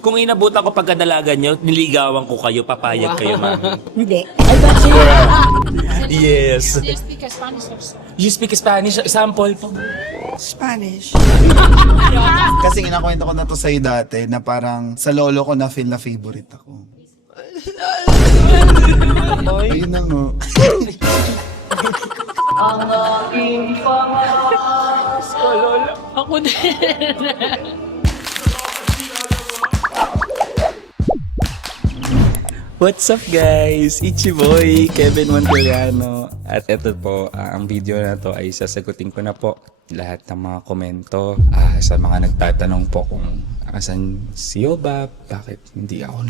Kung inabutan ko pagkadalaga nyo, niligawan ko kayo, papayag kayo, mami. Hindi. Yes. You speak Spanish also. You speak Spanish? Sample po. Spanish. Kasi inakwento ko na to sa'yo dati na parang sa lolo ko na feel na favorite ako. Ayun na nga. Ako din. What's up guys? It's your boy, Kevin Montellano. At ito po, ang video na to ay sasagutin ko na po lahat ng mga komento sa mga nagtatanong po kung asan si Yoba, bakit hindi ako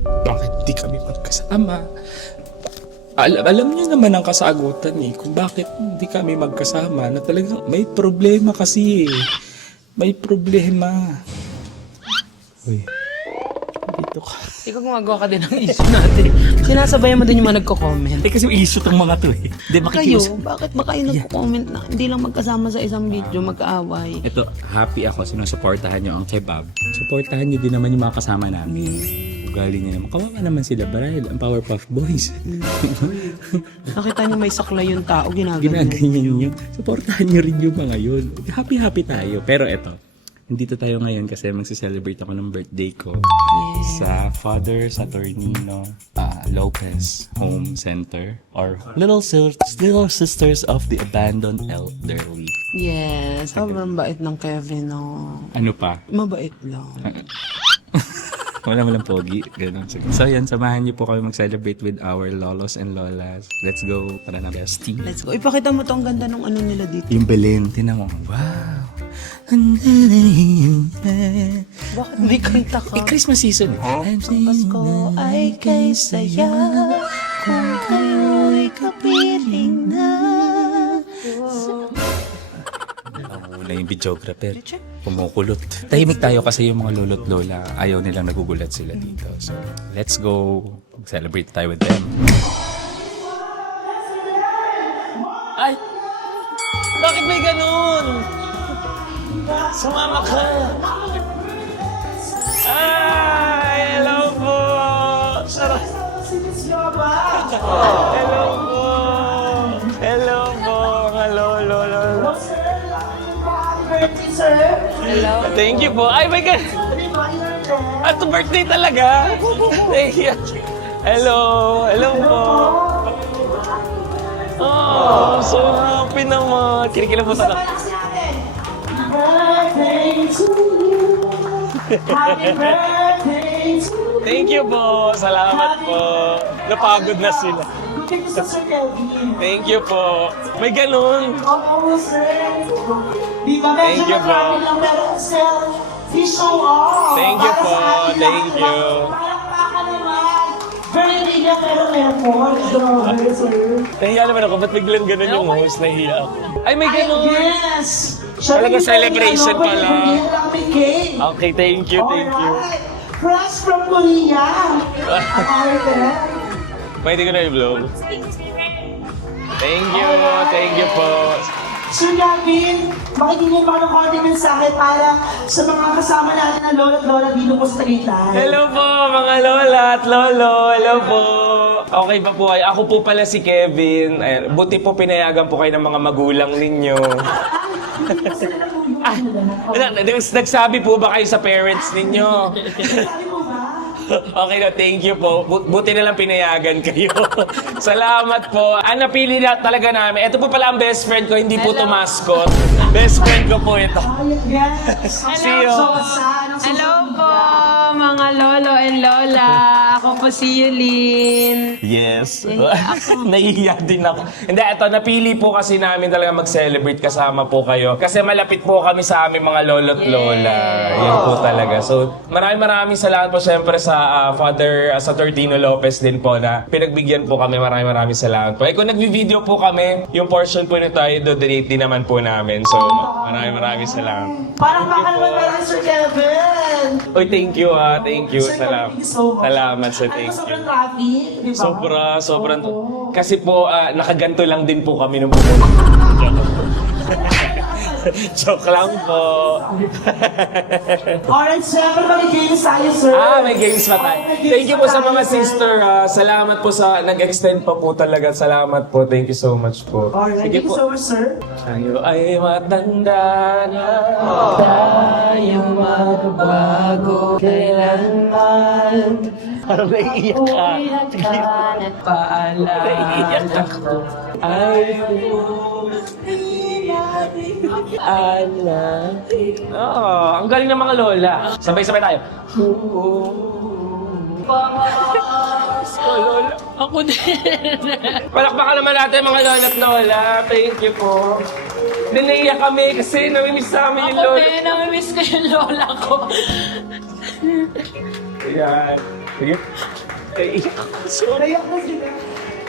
bakit hindi kami magkasama. Alam niyo naman ang kasagutan kung bakit hindi kami magkasama, na talagang may problema kasi May problema. Uy. Dito ka. Ikaw gumagawa ka din ng issue natin. Sinasabayan mo din yung mga nagko-comment. Kasi yung issue tong mga to Di ba Kayo, bakit ba kayo nagko-comment na hindi lang magkasama sa isang video, magkaaway? Ito, happy ako sinusuportahan nyo ang kebab. Supportahan nyo din naman yung mga kasama namin. Ugali nyo naman. Kawawa naman sila, Baril. Ang Powerpuff Boys. Nakita niyo may sakla yung tao, ginagawa. Ginaganyan nyo. Supportahan nyo rin yung mga yun. Happy tayo. Pero eto, nandito tayo ngayon kasi magse-celebrate ako ng birthday ko sa Father Saturnino Lopez Home Center or Little Sisters of the Abandoned Elderly. Yes, sobrang bait ng Kevin, no? Ano pa? Mabait lang. Walang pogi. Ganun. So yan, samahan niyo po kami mag-celebrate with our lolos and lolas. Let's go. Para na bestie. Let's go. Ipakita mo to, ang ganda ng ano nila dito. Yung Belen, tinan mo. Wow. Bakit may kanta ka? Christmas season. Pasko ay kay saya kung kayo'y kapiling na. Wala yung videographer. Kumukulot. Tahimik tayo kasi yung mga lolo't lola, ayaw nilang nagugulat sila dito. So, let's go. Celebrate tayo with them. Ay! Bakit may ganun? Sumama ka! Ay! Hello po! Sarap! Hello po! Hello po! Mga lolo! Hello? Thank you po. Ay, my God! At birthday talaga! Thank you. Hello! Hello po! Oh, so happy naman. Kinikilang po sana. Thank you po. Salamat po. Napagod na sila. Thank you po. May ganun. Thank you po. Thank you po. Thank you. Nahiya naman ako. Ba't biglang ganun yung host? Nahiya ako. Ay, may ganun. Talaga celebration pala. Okay, thank you, thank you. Fresh from Korea. Pwede ko na i-vlog. Thank you po. Sir Gavin, makikingin pa ka ng konting mensahe para sa mga kasama natin na lola at lola dito po sa Tagaytay. Hello po, mga lola at lolo. Hello po. Okay pa po kayo? Ako po pala si Kevin. Ayan, buti po pinayagan po kayo ng mga magulang ninyo. Nagsabi po ba kayo sa parents ninyo? Okay na, thank you po. Buti na lang pinayagan kayo. Salamat po. Napili na talaga namin. Ito po pala ang best friend ko, hindi po to mascot. Best friend ko po ito. See you. Hello po, mga lolo and lola. Ako po si Yulin. Yes. Nahihiya din ako. Hindi, ito, napili po kasi namin talaga mag-celebrate kasama po kayo. Kasi malapit po kami sa aming mga lolo't lola. Yan po talaga. So, maraming salamat po syempre sa Father Saturnino Lopez din po na pinagbigyan po kami. Maraming salamat po. Kung nagvi-video po kami, yung portion po nito ay do-donate din naman po namin. So, maraming salamat. Parang baka naman meron, Sir Kevin. Uy, thank you Thank you. Sir, Salamat. thank you so much. Salamat sir. Thank Sobrang you. traffic, di ba? Sobrang. Oo. Kasi po, nakaganto lang din po kami nung pumunta. Joke lang po. Alright, syempre mag-games tayo, sir. May games pa tayo. Thank you po sa mga sister. Salamat po sa nag-extend pa po talaga. Salamat po. Thank you so much po. Alright, Sige thank you po. so much, sir. Tayo ay matanda na. Tayo magbago kailanman. Parang naiiyak ka. Paalala. Naiiyak ako. Ay ang galing ng mga lola. Sabay-sabay tayo. Lola. Ako din. Palakpakan naman natin mga lola at lola. Thank you po. Naiiyak kami kasi namimiss namin yung Ako lola. din, namimiss ko yung lola ko. Ayan. Sige. Naiiyak ako. Sorry. Kaya ko sila.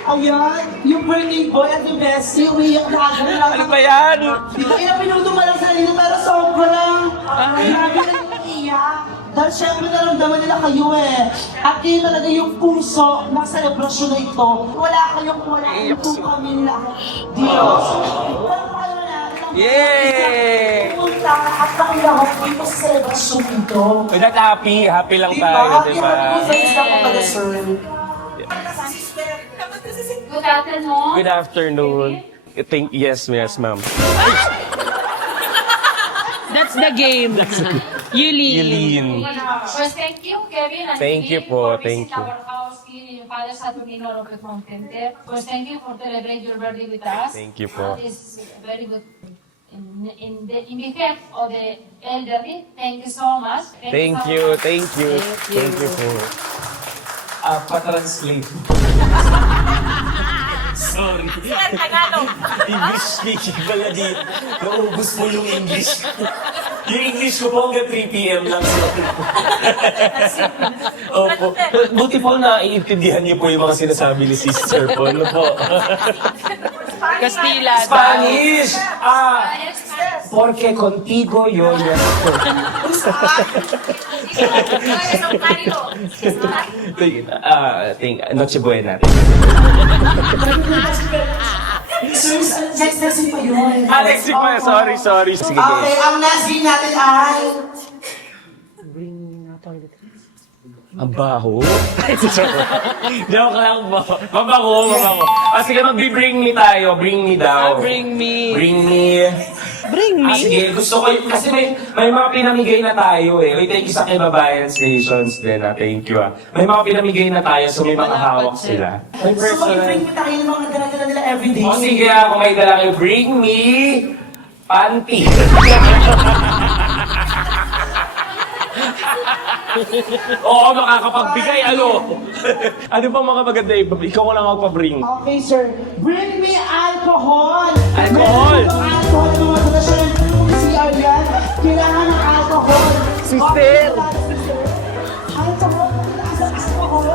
Ayan, yung birthday boy at yung bestie, umiyak na agad lang. Ano ba yan? Di ba ilang minuto pa lang sa nila, pero sobrang grabe na yung iyak. Dahil syempre naramdaman nila kayo eh. At yun talaga yung puso ng selebrasyon na ito. Wala kayong kami lang. Diyos. Yay! Pumunta at nakilahok dito sa selebrasyon ito. We're happy. Happy lang Diba? tayo, Happy diba? face lang pala, sir. Good afternoon. Good afternoon. Yes, ma'am. That's the game. Yulin. Yulin. Pues thank you, Kevin. And Thank you Philip, po, for thank visiting you. our house here in Palace Saturnino Roque Center. Pues thank you for celebrating your birthday with us. Thank you po. It's very good. In behalf of the elderly, thank you so much. Thank so you, much. thank you. Thank you po. Pa-translate. Sorry. English speaking pala dito. Naubos mo yung English. Yung English ko po hanggang 3 p.m. lang. Opo. Buti po naiintindihan niyo po yung mga sinasabi ni sister po. Ano po? Kastila. Spanish! Porque contigo yo ya estoy. Noche buena. Sir, next lesson pa yun. Next week pa. Sorry. Sige, Okay, ang next game natin ay... ang baho? Joke lang po. Mabango. Sige, magbi-bring me tayo. Bring me daw. Bring me. Bring me. Sige, gusto ko kasi may mga pinamigay na tayo eh. Wait, thank you sa Kibabayans Nations din thank you May mga pinamigay na tayo so may mga hawak sila. May So, personal. mag-bring me tayo ng mga dala-dala nila everyday. O sige, kung may dala kayo, bring me panty. Oo, makakapagbigay, ano? Ano pa mga maganda ikaw ko lang magpa-bring. Okay, sir. Bring me alcohol! Alcohol! Meron ng alcohol ng mga donasyon ng CR yan. Kailangan ng alcohol. Sister! Alcohol? Alcohol?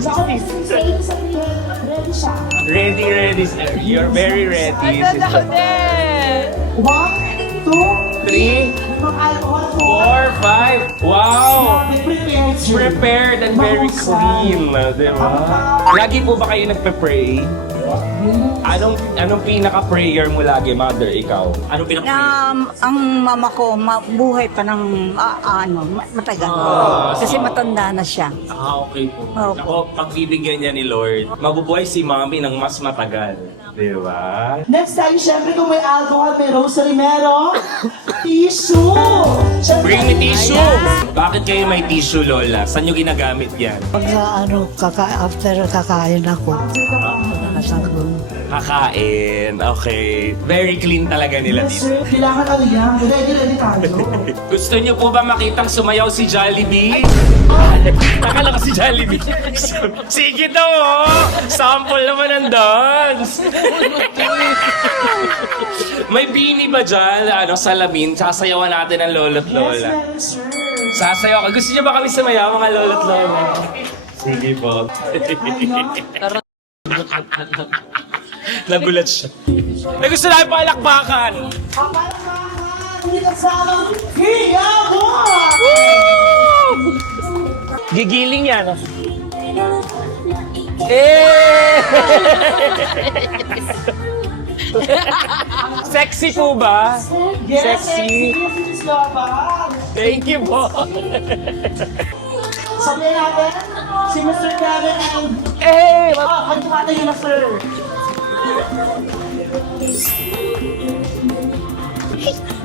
Baka may sabihin, ready siya. Ready, sir. You're very ready, sister. 1, 2, 3, ng alcohol, 4, 5. Wow! Prepared, sir. Prepared and very clean, di ba? Lagi po ba kayo nagpe-pray? Anong pinaka-prayer mo lagi, mother, ikaw? Anong pinaka-prayer? Ang mama ko, buhay pa ng matagal. Kasi matanda na siya. Okay po. Opo. Ako, pagbibigyan niya ni Lord, mabubuhay si mommy ng mas matagal. Di ba? Next time, syempre kung may alcohol, may rosary, meron tissue! Syempre, Bring me tissue! Bakit kayo may tissue, Lola? Saan nyo ginagamit yan? Pag after kakain ako, Kakain. Okay. Very clean talaga nila Yes, dito. sir. Kailangan ano yan. Ready tayo. Gusto niyo po ba makitang sumayaw si Jollibee? Nakala ko si Jollibee. Sige daw, oh! Sample naman ng dance. May bini ba dyan? Salamin? Sasayawan natin ang lolo't Yes, lola. meron, sir. Sasayaw ka. Gusto niyo ba kami sumayaw, mga lolo't lola? Sige po. Nagulat siya. May gusto namin palakpakan. Kapalamahan! Hindi kasama! Hiyago! Gigiling yan. Eh! Sexy po ba? Yes, Sexy. Yes, Miss Loba. Thank you po. Sabihin natin, si Mr. Kevin and... Eh, Kantumata yun na, sir.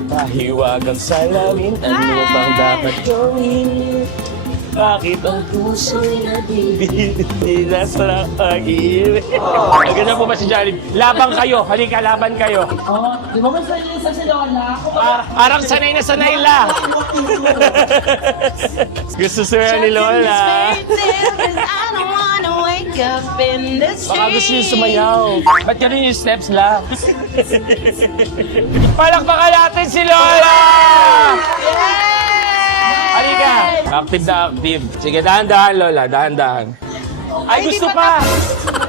Pahiwagang salamin, ano bang dapat gawin? Bakit ang puso'y nabibili sa pag-ibig? Maganda po ba si Jollibee? Laban kayo, halika, laban kayo. Oh, di ba may sarili sa si Lola? Parang sanay na sanay la. Gusto sir ni Lola. Baka gusto yung sumayaw. Ba't ganun yung steps la? Palakpakan natin si Lola! Halika! Active na active. Sige, dahan-dahan Lola, dahan-dahan. Ay, gusto pa!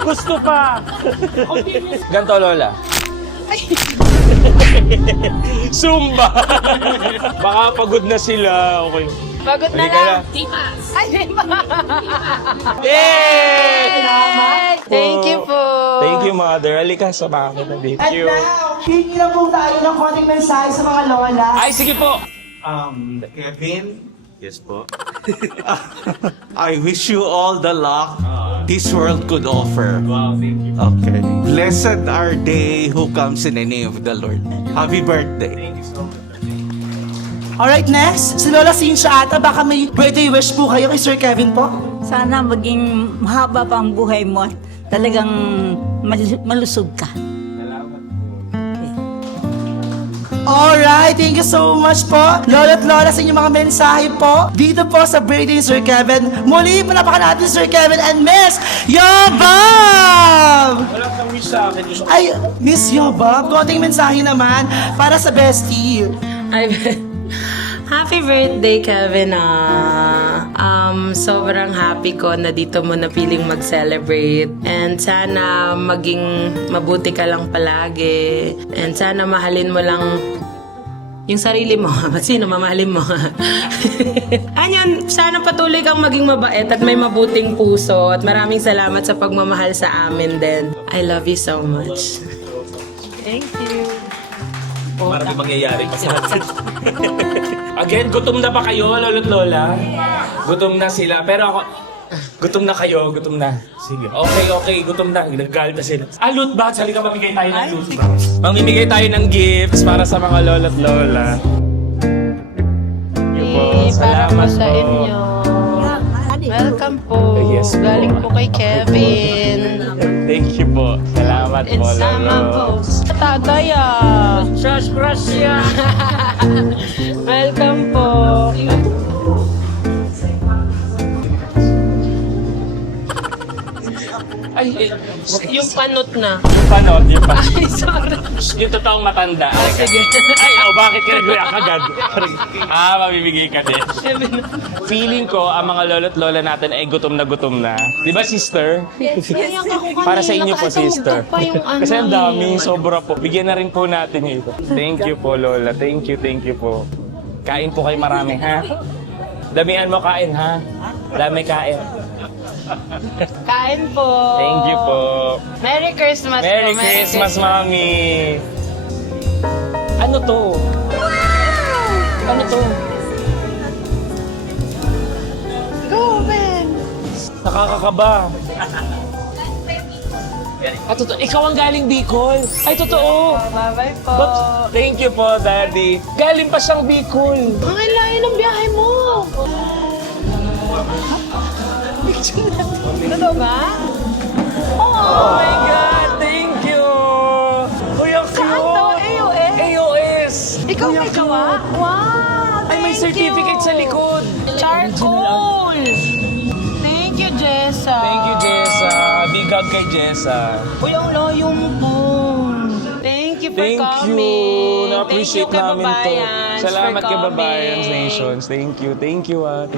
Gusto pa! Ganto Lola. Zumba! Baka pagod na sila. Okay. Pagod na Halika lang. na. Ay, di ba? Yay! Thank you po. Thank you, Mother. Halika, samahan kita. Thank And you. now, hingi na po tayo ng konting mensahe sa mga lola. Ay, sige po. Kevin? Yes po. I wish you all the luck this world could offer. Wow, thank you. Okay. Blessed are they who comes in the name of the Lord. Happy birthday. Thank you so much. Alright, next, si Lola Cynthia ata, baka may birthday wish po kayo kay Sir Kevin po? Sana maging mahaba pa ang buhay mo at talagang malusog ka. Alright, thank you so much po. Lola at Lola sa inyong mga mensahe po. Dito po sa birthday ni Sir Kevin. Muli, panapakan natin Sir Kevin and Miss Yobab! Wala kang wish sa akin. Ay, Miss Yobab, konting mensahe naman para sa bestie. Happy birthday, Kevin. Sobrang happy ko na dito mo napiling mag-celebrate. And sana maging mabuti ka lang palagi. And sana mahalin mo lang yung sarili mo. Sino mamahalin mo? Ayun, sana patuloy kang maging mabait at may mabuting puso. At maraming salamat sa pagmamahal sa amin din. I love you so much. Thank you. Marami mangyayari pa sa atin. Again, gutom na ba kayo, lolo't lola? Gutom na sila. Pero ako, gutom na kayo, gutom na. Sige. Okay, gutom na. Nagagalit na sila. Loot bags. Halika, mamigay tayo ng loot bags. Mamimigay tayo ng gifts para sa mga lolo't lola. Thank you po. Salamat sa po. inyo. Welcome po. Yes po. Galing po kay Kevin. Thank you po. Salamat po, It's sama po. lolo. Tatay ah. Josh Russia. Welcome po. Ay, Yung panot na. panot, yung panot. Ay, sorry. Yung totoong matanda. Sige. Ay, bakit ka nag-react agad? Mamimigay ka din. Feeling ko, ang mga lolo't lola natin ay gutom na gutom na. Di ba, sister? Para sa inyo po, sister. Kasi ang dami, sobra po. Bigyan na rin po natin ito. Thank you po, lola. Thank you po. Kain po kayo marami, ha? Damihan mo kain, ha? Dami kain. Kain po. Thank you po. Merry Christmas po. Merry Christmas, Mami! Ano to? Ano to? Go, Ben. Nakakakaba. Totoo. Ikaw ang galing Bicol. Ay, totoo. Bye-bye po. Thank you po, Daddy. Galing pa siyang Bicol. Ang layo ng biyahe mo. Totoo ba? Oh my God, thank you. Uy, ang Saan to? AOS? AOS. Ikaw may gawa? Wow, Ay, may thank certificate you. sa likod. Charcoal. Thank you, Jessa. Thank you, Jessa. Big hug kay Jessa. Uy, ang layo mo po. Thank you for Thank coming. you. Na-appreciate Thank you, namin to. Kababayans, Salamat for Kababayans coming. Nations. Thank you. Thank you, ate.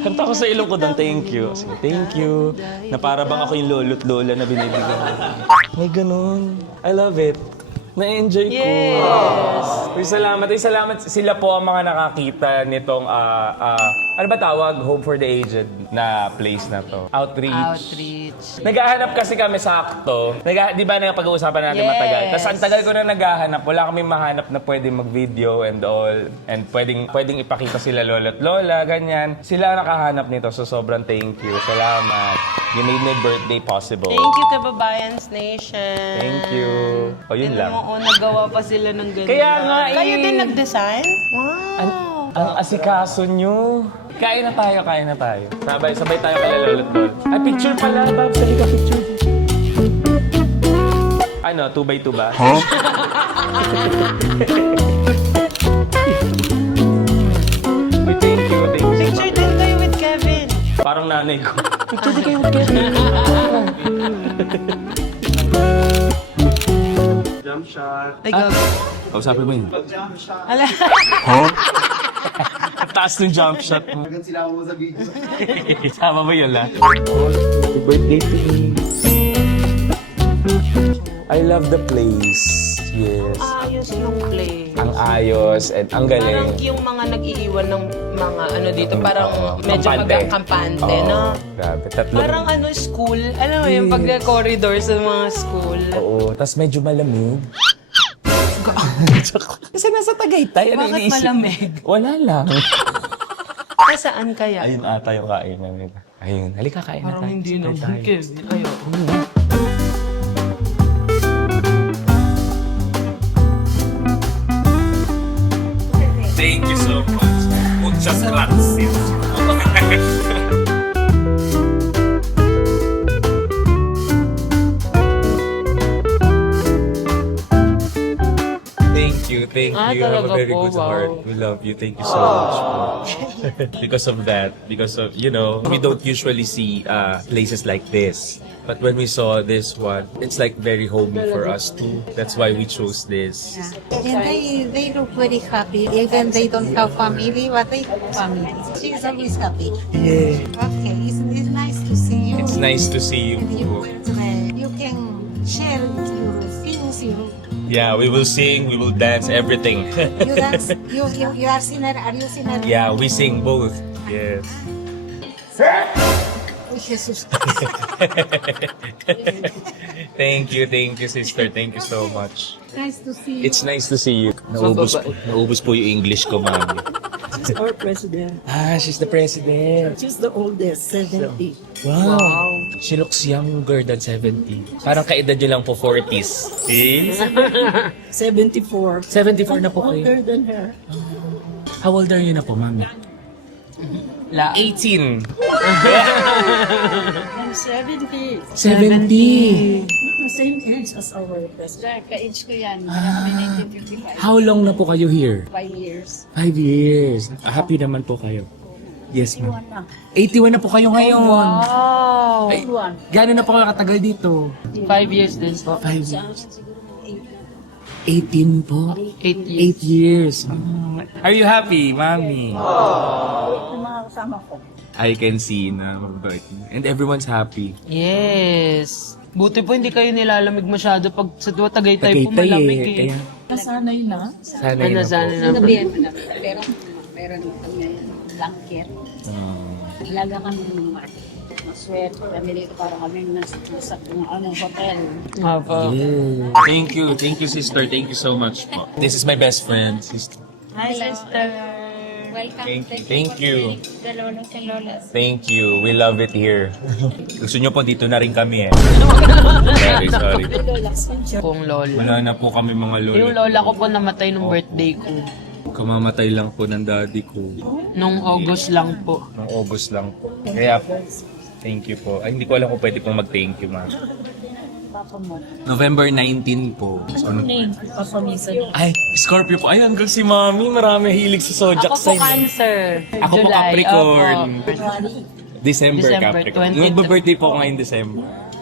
Kanta ko sa ilong ko doon, thank you. Sige, thank you. Na para bang ako yung lolo't lola na binibigyan. May ganun. I love it. Na-enjoy ko. Yes. Uy, salamat. Uy, salamat. Sila po ang mga nakakita nitong, Ano ba tawag? Home for the Aged na place na to. Outreach. Outreach. Naghahanap kasi kami sakto. Di ba na pag-uusapan natin Yes. matagal? Tapos ang tagal ko na naghahanap. Wala kami mahanap na pwede mag-video and all. And pwedeng ipakita sila lolo't lola, ganyan. Sila nakahanap nito. So sobrang thank you. Salamat. You made my birthday possible. Thank you, Kababayans Nation. Thank you. O, yun lang. Oo, nagawa pa sila ng ganyan. Kaya nga eh. Kayo din nag-design? Wow. Ang asikaso nyo. Kain na tayo. Sabay tayo kala lolo't lola. Ay, picture pala, Babs. Halika, picture. Ano, 2x2 ba? Huh? Thank you. Picture din kayo with Kevin. Parang nanay ko. Picture din kayo with Kevin. Jump shot. Ay, gabi. Kausapin mo yun. Ala. Taas ng jump shot mo. Hanggang sila mo sa video. Sama mo yun lang. Happy birthday to me. I love the place. Yes. Ayos yung play. Ang ayos and ang Parang galing. yung mga nag-iiwan ng mga ano dito, parang medyo Kampante. kampante, Oo, no? Grabe. Tatlong. Parang ano, school. Alam mo yung pagka-corridor sa mga school. Oo. Tapos medyo malamig. Kasi nasa Tagaytay. Ano Bakit iniisip? malamig? Wala lang. Saan kaya? Ayun ata yung kainan nila. Ayun. Halika, kain na tayo. Parang hindi Sabay naman, tayo. Kevin. Ayaw. Thank you so much. Muchas gracias. Thank Ah, you. Have a talaga very po, good wow. heart. We love you. Thank you so much. Because of that, because of, we don't usually see places like this. But when we saw this one, it's like very homey for us too. That's why we chose this. And they look very happy. Even they don't have family, but they have family. She's always happy. Yeah. Okay, it's nice to see you. It's nice to see you. And you can share your feelings. Yeah, we will sing, we will dance, everything. You dance. You are singer. Are you singer? Yeah, we sing both. Yes. Oh, Jesus. Thank you, sister. Thank you so much. Nice to see you. It's nice to see you. Naubos po yung English ko, mami. She's our president. She's the president. She's the oldest, 70. Wow. She looks younger than 70. Parang kaedad nyo lang po 40s. See? 74. 74 na po kayo. Older than her. How old are you na po, mami? La. 18. I'm 70. 70. Same age as our president. Ka-age ko yan. Kaya kami 1955. How long na po kayo here? 5 years. 5 years. Happy naman po kayo. Yes, ma'am. 81 1 na. na po kayo ngayon. Wow. Ay, gano'n na po kayo katagal dito? 5 years din po. 5 years. 18 po. 8 years. 8 years. Are you happy, mami? Yung mga kasama ko. I can see na mabait. And everyone's happy. Yes. Buti po hindi kayo nilalamig masyado pag sa Tagaytay po Tagaytay malamig eh. eh. Kaya, Nasanay na. sanay Ano na sana po. na po. Sabihan mo na. Pero meron kami blanket. Ilaga kami ng mga maswerte kami dito para kami nasa hotel. Opo. Yeah. Thank you, sister. Thank you so much po. This is my best friend, sister. Hi, sister. Welcome. Thank you. The lolos and lolas. Thank you. We love it here. Gusto nyo po dito na rin kami eh. Sorry. Pong lola. Wala na po kami mga Yung lola. lola ko po namatay nung birthday ko. Kamamatay lang po ng daddy ko. Nung August lang po. Noong August lang po. Kaya po, thank you po. Ay, hindi ko alam kung pwede pong mag-thank you, ma'am. November 19 po. So, ano? Papamisa. Ay, Scorpio po. Ay, hanggang si Mami. Marami hilig sa zodiac Ako po sign. Cancer. Ako po July. Capricorn. Opo. December December Capricorn. 23. Mag-birthday po ako ngayong December.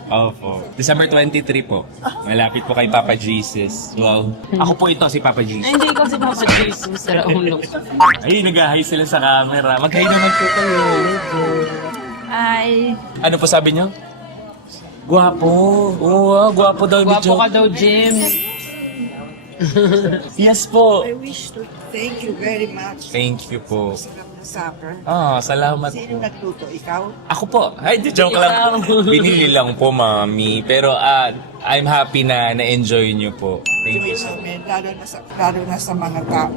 Opo. December 23 po. Malapit po kay Papa Jesus. Wow. Ako po ito, si Papa Ay, Jesus. hindi ko si Papa Jesus. Sa ulo. Ay, nag-hi sila sa camera. Mag-hi naman po kayo. Ay. Ano po sabi niyo? Guwapo. Oo, guwapo daw ni Gwapo Jo. ka daw, Jim. Yes po. I wish to thank you very much. Thank you po. Sarap na supper. Salamat Sino po. nagluto? Ikaw? Ako po. Ay, di joke lang po. Binili lang po, mami. Pero I'm happy na na-enjoy niyo po. Thank you so much. Lalo na sa mga tao.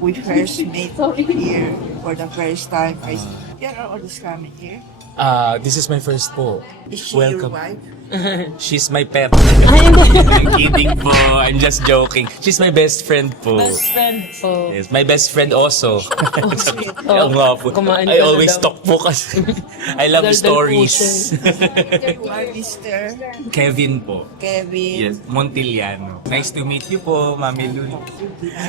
We first met here for the first time. You're always coming here. This is my first po. Is she your Welcome. wife? She's my pet. I'm kidding po. I'm just joking. She's my best friend po. Best friend po. Yes, my best friend also. Oo nga po. Kumain I ka na always daw. talk po kasi. I love Golden stories. Why, Mr. Kevin po. Kevin? Yes, Montiliano. Nice to meet you po, Mami Lulu.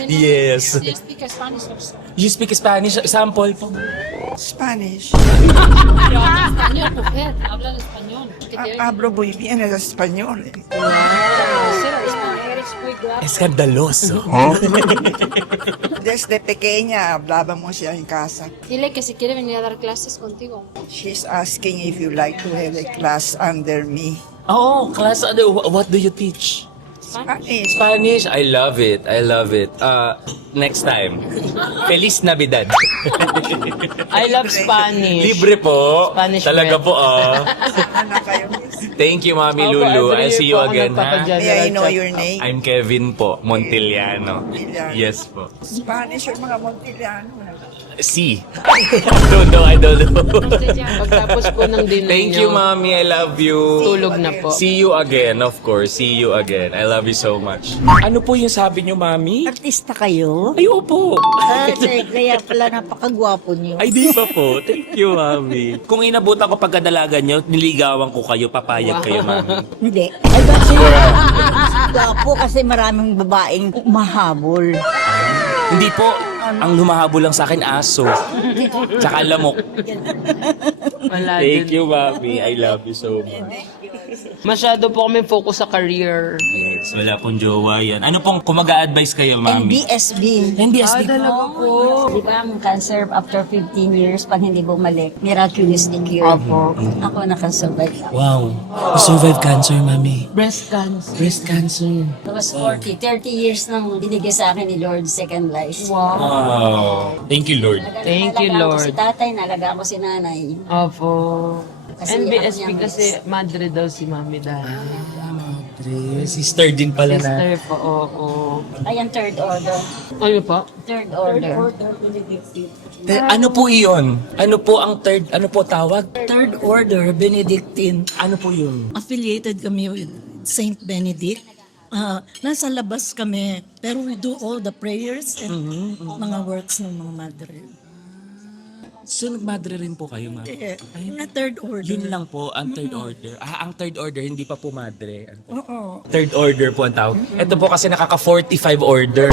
Yes. Do you speak Spanish also? You speak Spanish? Sample po. Spanish. Español, mujer. Habla español. Que te Hablo muy bien el español. eres muy guapa. Escandaloso. Desde pequeña hablábamos ya en casa. Dile que si quiere venir a dar clases contigo. She's asking if you like to have a class under me. Oh, class, what do you teach? Spanish. Spanish, I love it. I love it. Next time. Feliz Navidad. I love Spanish. Libre po. Spanish Talaga bread. po, Ano kayo? Thank you, Mami Opo, Lulu. every I'll year see you po ako again, ha? nagpapa-general May I know check. your name? I'm Kevin po, Montiliano. Montiliano. Yes po. Spanish or mga Montiliano? C. I don't know. Pagtapos po ng dinner Thank nyo, you, Mami. I love you. tulog na po. See you again, of course. See you again. I love you so much. Ano po yung sabi niyo, Mami? Artista kayo? Ay, opo. Kaya pala napakagwapo niyo. Ay, di ba po? Thank you, Mami. Kung inabutan ko pagkadalaga niyo, niligawan ko kayo, papayag kayo, Mami. Hindi. Ay, kasi gwapo kasi maraming babaeng mahabol. Hindi po. Ang humahabol lang sa akin, aso. Tsaka lamok. Wala Thank din. you, Mami. I love you so much. Masyado po kami focus sa career. Yes, wala pong jowa yan. Ano pong, kung mag-a-advise kayo, Mami? NBSB. NBSD Di ba ang cancer after 15 years pag hindi bumalik, miraculously cured. Ako nakasurvive. Wow. Survive cancer, Mami. Breast cancer. Breast cancer. I was 40, 30 years nang binigay sa akin ni Lord second life. Wow. Thank you, Lord. Thank you, Nalagaan ko Lord. si tatay, nalagaan ko si nanay. Opo. Kasi NBSP ako niyang kasi madre daw si Mami dahil. Sister din pala na. Sister po, oo. Ay, ang third order. Ano po? Third order. Ano po iyon? Ano po ang third, ano po tawag? Third Order Benedictine. Ano po yun? Affiliated kami with Saint Benedict. Nasa labas kami, pero we do all the prayers and mga works ng mga madre. So, nagmadre rin po kayo, Mami? Na third order. Yun lang po, ang third order. Ang third order, hindi pa po madre. Oo. Third order po ang tawag. Ito po kasi nakaka-45 order.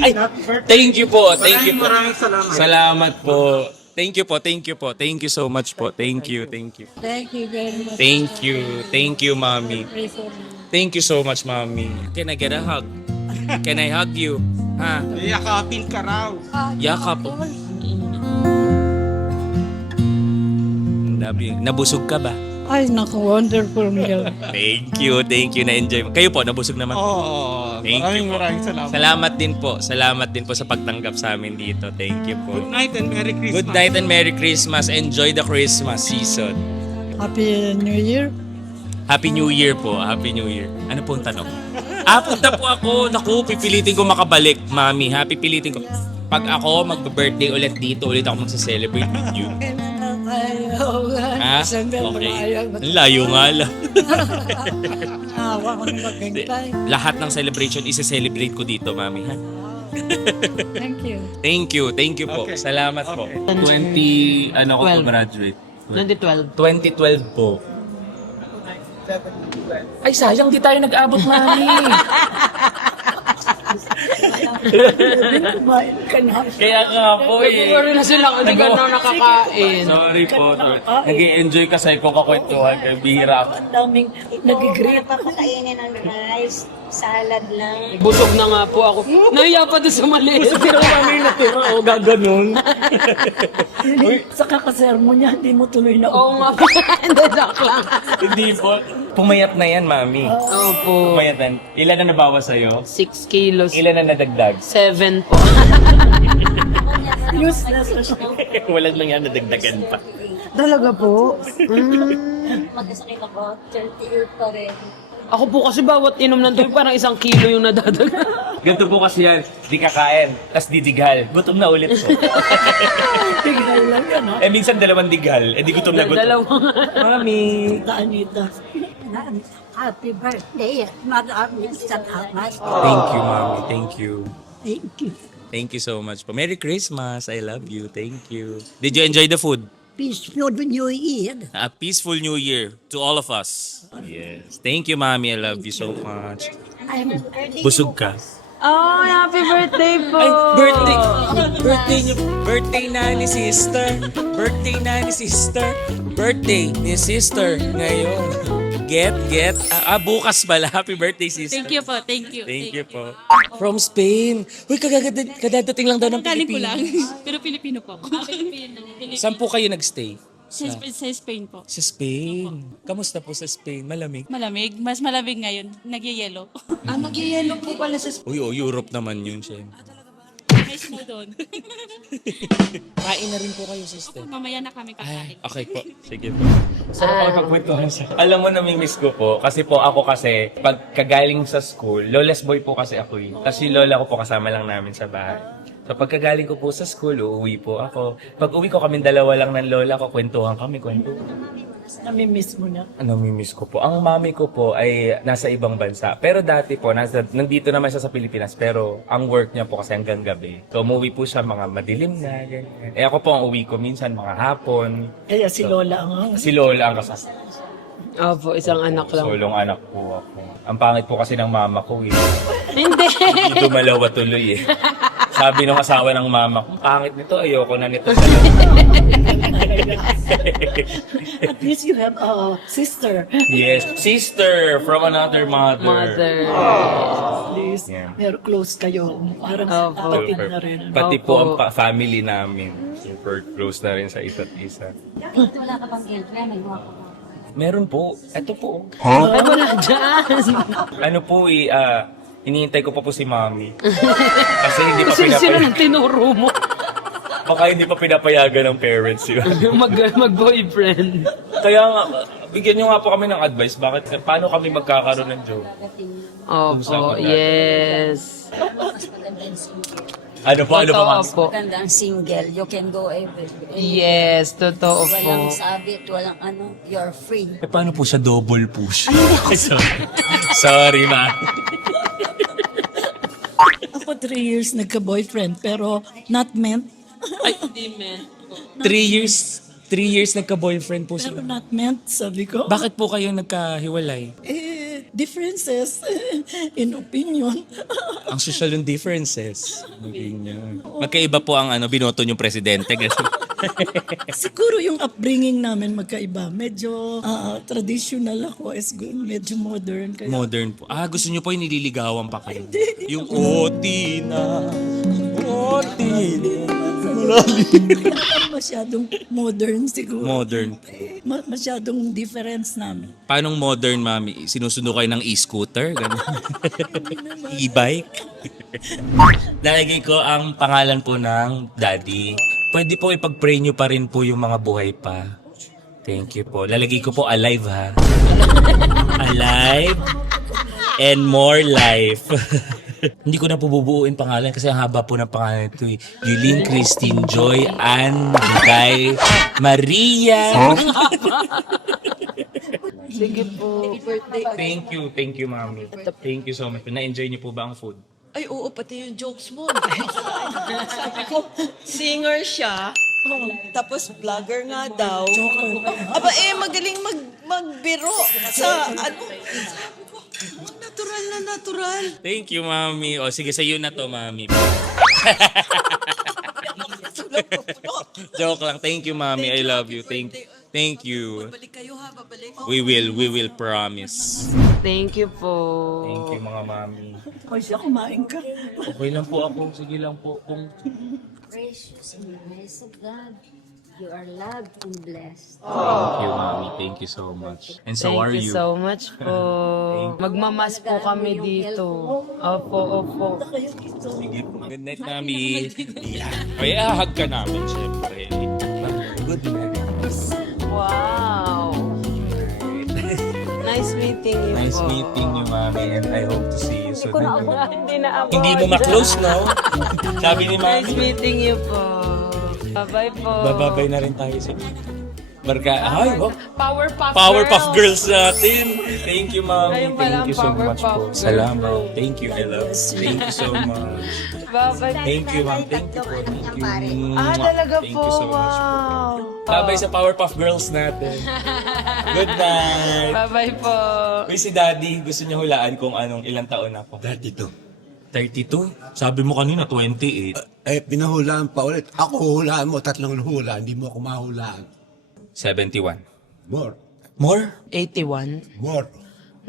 Ay, thank you po, thank you po. Maraming salamat. Salamat po. Thank you po, thank you po. Thank you so much po. Thank you, thank you. Thank you very much. Thank you, Mami. Thank you so much, Mami. Can I get a hug? Can I hug you? Ha? Yakapin ka raw. Yakap. Nabusog ka ba? Ay, naku, wonderful meal. Thank you, na-enjoy mo. Kayo po, nabusog naman. Oo. Thank you po. Maraming salamat. Salamat din po sa pagtanggap sa amin dito. Thank you po. Good night and Merry Christmas. Good night and Merry Christmas. Enjoy the Christmas season. Happy New Year. Happy New Year po. Happy New Year. Ano po ang tanong? Punta po ako. Naku, pipilitin ko makabalik, Mami. Pipilitin ko. Pag ako mag-birthday ulit dito, ulit ako magsa-celebrate with you. Ha? Okay. Ang layo nga lang. Awa ko ng magantay. Lahat ng celebration, isa-celebrate ko dito, Mami. Ha? Thank you. Thank you po. Salamat po. 20, ano ko 12. graduate? 2012. 2012 po. Ay, sayang di tayo nag-abot, Mami. Kaya nga po eh. Pero na sila, hindi ka na nakakain. Sorry po. Nag-i-enjoy kasi kung kakwentuhan kay Bihira ako. Ang daming nag-greet. Papakainin ng rice, salad lang. Busog na nga po ako. Nahiya pa doon sa maliit. Pero Mami natira o gaganon. Sa kakasermo niya, hindi mo tuloy na Oo nga. Hindi, joke lang. Hindi po. Pumayat na yan, mami. Opo. Pumayat na. Ilan na nabawas sa'yo? 6 kilos. Ilan na nadagdag? 7 po. Useless na siya. Walang lang yan, nadagdagan pa. Talaga po? Magkasakit ako, 38 pa rin. Ako po kasi bawat inom ng tubig parang 1 kilo yung nadadagan. Ganito po kasi yan, di kakain, tas didighal. Gutom na ulit po. Tignan lang yan, ha? Eh minsan 2 dighal, eh di gutom na gutom. Dalawang. Mami. Anita. Happy birthday, Madam Mr. Thomas. Thank you, Mami. Thank you. Thank you. Thank you so much po. Merry Christmas. I love you. Thank you. Did you enjoy the food? Peaceful New Year. A peaceful New Year to all of us. Yes. Thank you, Mami. I love you so much. Busog ka? Oh, happy birthday po! Ay, birthday na ni sister. Birthday na ni sister. Birthday ni sister ngayon. Bukas pala. Happy birthday, sister. Thank you po, thank you. Thank you po. From Spain. Uy, kadadating lang daw ng Galing ko Pilipinas. lang, pero Pilipino po ako. Saan po kayo nagstay? Sa Spain po. Sa Spain. Kamusta po sa Spain? Malamig? Malamig, mas malamig ngayon. Nagyayelo. Magyayelo po pala sa Uy, Europe naman yun, siya. May snow doon. Kain na rin po kayo, sister. Mamaya na kami kakain. Okay po. Sige po. So, makapagkwentuhan siya. Alam mo, namimiss ko po. Kasi po ako pagkagaling sa school, lola's boy po kasi ako eh. Kasi lola ko po kasama lang namin sa bahay. So, pagkagaling ko po sa school, uuwi po ako. Pag uwi ko, kami 2 lang ng lola ko, kwentuhan kami. Namimiss mo na. Namimiss ko po. Ang mami ko po ay nasa ibang bansa. Pero dati po, nandito naman siya sa Pilipinas. Pero ang work niya po kasi hanggang gabi. So, umuwi po siya mga madilim na. Ganyan. Eh ako po, ang uwi ko minsan mga hapon. Kaya si Lola ang Si Lola ang kasama. Opo, isang anak lang. Solong anak po ako. Ang pangit po kasi ng mama ko eh. Hindi! Hindi dumalawa tuloy eh. Sabi ng asawa ng mama ko, pangit nito, ayoko na nito. At least you have a sister. Yes, sister from another mother. Mother. At least, Yeah. pero close kayo. Parang Opo. kapatid na rin. Pati Opo. po ang family namin. Super close na rin sa isa't isa. Wala ka bang girlfriend? Nagawa ko. Meron po. Ito po. Ay, wala dyan! Ano po hinihintay ko pa po si Mami. Kasi hindi pa Sino pinapayagan. nang tinuro mo? Baka hindi pa pinapayagan ng parents yun. Mag-boyfriend. Kaya nga, bigyan nyo nga po kami ng advice. Paano kami magkakaroon ng joke? Opo, yes. Mas maganda yung single. Ano po, Totoo Mami? po. Maganda ang single. You can go everywhere. Yes, totoo po. Walang sabit, walang you're free. Eh, paano po siya? Double push. Sorry, ma. Ako 3 years nagka-boyfriend pero not meant. Hindi, man. 3 years nagka-boyfriend po Pero sila. not meant, sabi ko. Bakit po kayo nagkahiwalay? Differences in opinion. Ang social yung differences. Magkaiba po ang binoto yung presidente. Siguro yung upbringing namin magkaiba. Medyo traditional ako is good. Medyo modern. Kaya Modern po. Gusto nyo po yung nililigawan pa kayo? Yung Otina. Otina. kaya masyadong modern siguro. Modern. Masyadong difference namin. Paano modern, mami? Sinusundo kayo ng e-scooter? Ganun. E-bike? Lalagay ko ang pangalan po ng daddy. Pwede po ipag-pray nyo pa rin po yung mga buhay pa. Thank you po. Lalagay ko po alive ha. Alive and more life. Hindi ko na po bubuuin pangalan kasi ang haba po ng pangalan ito eh. Yulin, Christine, Joy, Ann, Guy, Maria. Sige po. Thank you, mami. Thank you so much. Na-enjoy niyo po ba ang food? Ay, oo, pati yung jokes mo. Singer siya. Tapos vlogger nga daw. Aba magaling magbiro sa ano. Sabi ko, natural na natural. Thank you, mami. O sige, sa'yo na to, mami. Joke lang. Thank you, mami. I love you. Thank you. Babalik kayo ha, babalik. We will promise. Thank you po. Thank you, mga mami. O siya, kumain ka. Okay lang po ako. Sige lang po. Precious in the eyes of God. You are loved and blessed. Thank you, Mami. Thank you so much. And so are Thank you you. so much po. Magmamas po kami dito. Opo. Good night, Mami. Ay, ahag ka namin, syempre. Good night. Wow. Nice meeting you Nice po. meeting you, Mami. And I hope to see you soon. Hindi na ako. Hindi mo ma-close, no? Sabi ni Nice Mami. meeting you po. Bye-bye po. Bababay na rin tayo sa Barka. Ay, wow. Powerpuff Girls natin. Thank you, Mami. Ayun pala Thank you ang so much Powerpuff po. Girls. Salamat. Thank you. I love you. Thank you so much. Bye-bye. Thank you, Ma'am. Thank you po. Thank you. Talaga Thank po. you so much po. Wow. Babay sa Powerpuff Girls natin. Good night. Bye-bye po. Uy, si Daddy, gusto niya hulaan kung anong ilang taon ako. 32. 32? Sabi mo kanina 28. Pinahulaan pa ulit. Ako hulaan mo, 3 hula. Hindi mo ako mahulaan. 71. More. More? 81. More.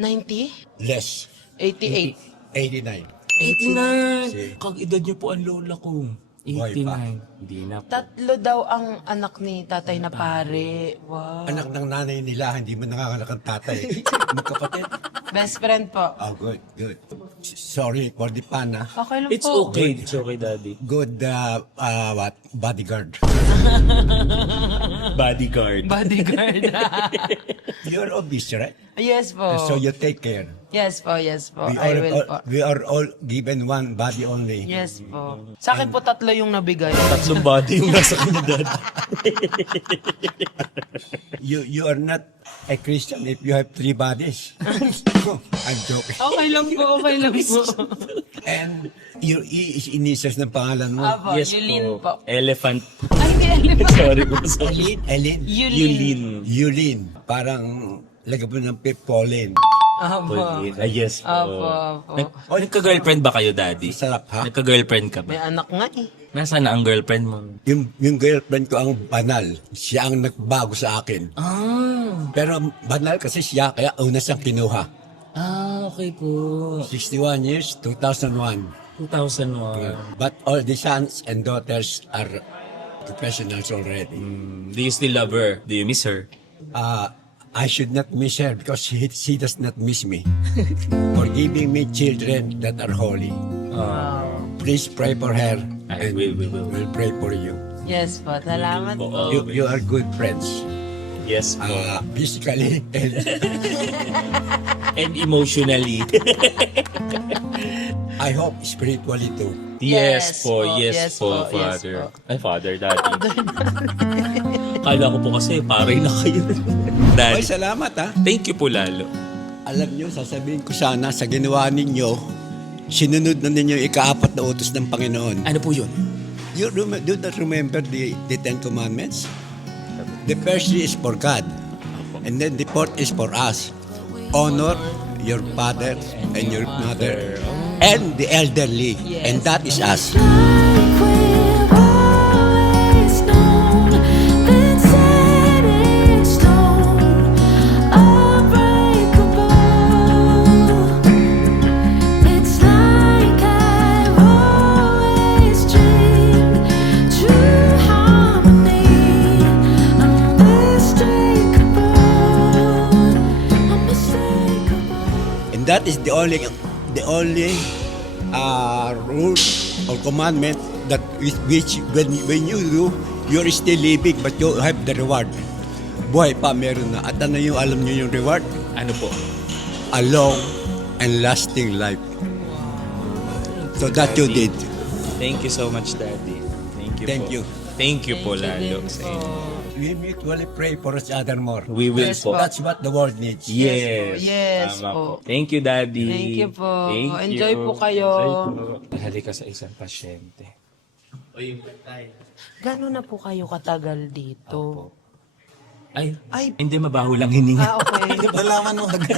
90. Less. 88. 89. 89. Kag-edad niyo po ang lola ko. 89. Hindi na po. 3 daw ang anak ni tatay na pare. Wow. Anak ng nanay nila, hindi mo nanganganak ang tatay. Magkapatid. Best friend po. Oh, good, good. Sorry for the pan, ah. Okay lang It's po. okay. It's okay, Daddy. Good, what? Bodyguard. Bodyguard. Bodyguard. You're obese, right? Yes po. So you take care. Yes po, yes po. We I are, will po. we are all given one body only. Yes po. Sa akin po 3 yung nabigay. 3 body yung nasa kanya, Daddy. You are not a Christian if you have 3 bodies. I'm joking. Okay lang po, okay lang po. And your E is initials ng pangalan mo. Apo, Yes Yulin po. Elephant. Ay, hindi elephant. Sorry po. Sorry. Elin. Yulin. Yulin. Parang lagay mo ng Pauline. Apo. Yes po. Apo. Nagka-girlfriend ba kayo, Daddy? Sarap, ha? Nagka-girlfriend ka May ba? anak nga eh. Nasaan na ang girlfriend mo? Yung girlfriend ko ang banal. Siya ang nagbago sa akin. Pero banal kasi siya, kaya una siyang kinuha. Okay po. 61 years, 2001. 2001. But all the sons and daughters are professionals already. Do you still love her? Do you miss her? I should not miss her because she does not miss me. For giving me children that are holy. Please pray for her. And we will. We'll pray for you. Yes po, salamat po. You are good friends. Yes po. Physically and And emotionally. I hope spiritually too. Yes po, Yes yes po, po, yes Father. po. Ay, Father, Daddy. Kala ko po kasi, pare na kayo. Ay, Daddy, salamat, ha. thank you po lalo. Alam nyo, sasabihin ko sana sa ginawa ninyo, sinunod na ninyo yung ika-4 na utos ng Panginoon. Ano po yun? You do not remember the 10 commandments? The first three is for God. And then the fourth is for us. Honor your father and your mother and the elderly. And that is us. And that is the only rule or commandment that which when you do, you're still living but you have the reward. Buhay pa meron na. At ano yung alam nyo yung reward? Ano po? A long and lasting life. So that you did. Thank you so much, Daddy. Thank you Thank po. you. Thank you po Thank you lalo. din sa po. inyo. We mutually pray for each other more. We will Yes po. po. That's what the world needs. Yes. Yes Tama po. Thank you, Daddy. Thank you po. Thank Enjoy you. po kayo. Enjoy po. Halika sa isang pasyente. Gano'n na po kayo katagal dito? Ay, Ay. hindi mabaho lang hininga. Okay. Nalaman mo agad.